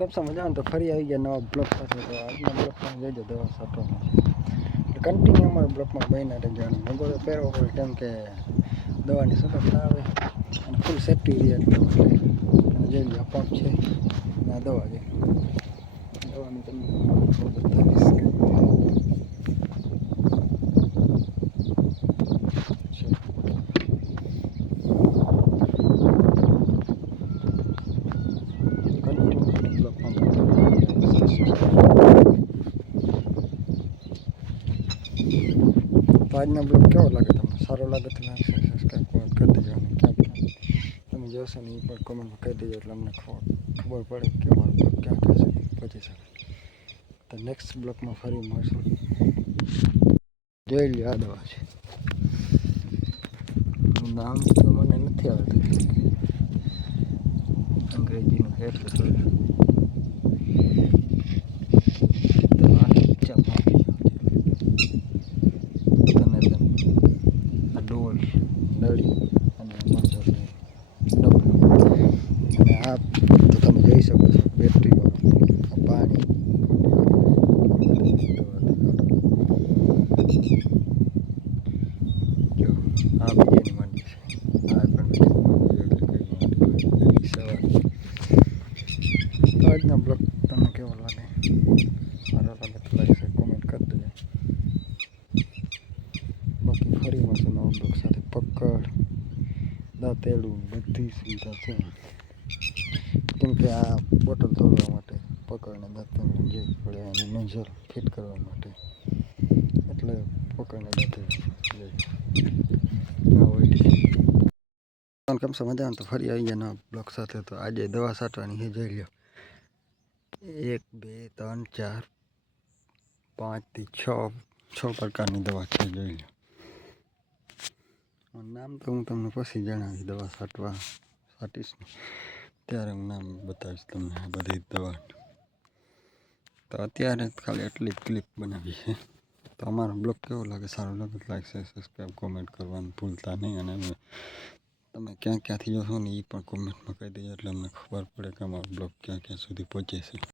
કેમ સમજાવો તો ફરી આવી ગયા નવા બ્લોક પાસે. તો આજના બ્લોકમાં જઈજો દવા છાંટવાની છે. કન્ટિન્યુ અમારા બ્લોકમાં બહીના રહી જવાનું. મગોળો પહેરવો પડે કેમ કે દવાની સતત આવે અને ફૂલ સેફ્ટી રહે. જોઈ લો પંપ છે અને આ દવા છે. દવાની તમને બતાવીશ. તો આજનો બ્લોગ કેવો લાગે તમને? સારો લાગે તો લાઈક સબસ્ક્રાઈબ કરી દેજો. અને ક્યાં તમે જોશો ને એ પણ કોમેન્ટમાં કહી દેજો એટલે અમને ખબર પડે કે અમારો બ્લોગ ક્યાં ક્યાં સુધી પહોંચી શકે. તો નેક્સ્ટ બ્લોગમાં ફરી મળશું. જોઈ લો આ દવા છે. નામ તો મને નથી આવડતું અંગ્રેજીનું છે એટલે થોડું ડોલ નળી અને અને આ તો તમે જોઈ શકો છો બેટરીઓ પાણી જો આ બીજાની મંડી છે. આ પણ સવાર. તો આજનો બ્લોગ તમને કેવો લાગે? સારો લાગે તો લાઈક છે કોમેન્ટ કરી દેજો. બાકી ફરી મળશે નવા બ્લોગ સાથે. પકડ દાંતેલું બધી સુવિધા છે. કેમ કે આ બોટલ તોડવા માટે પકડને દાંતેલું જે પડે અને નોઝલ ફિટ કરવા માટે એટલે પકડને દાંતેલું કેમ સમજાવ તો ફરી આવી ગયા નવા બ્લોગ સાથે. તો આજે દવા છાંટવાની છે. જોઈ લો 1 2 3 4 5 થી 6 પ્રકારની દવા છે. જોઈ લો નામ તો હું તમને પછી જણાવીશ. દવા છાંટીશ ને ત્યારે હું નામ બતાવીશ તમને આ બધી દવા. તો અત્યારે ખાલી એટલી જ ક્લિપ બનાવી છે. તો અમારો બ્લોગ કેવો લાગે? સારો લાગે તો લાઈક શેર સબસ્ક્રાઈબ કોમેન્ટ કરવાનું ભૂલતા નહીં. અને તમે ક્યાં ક્યાંથી જોશો ને એ પણ કોમેન્ટમાં કહી દેજો એટલે અમને ખબર પડે કે અમારો બ્લોગ ક્યાં ક્યાં સુધી પહોંચે છે.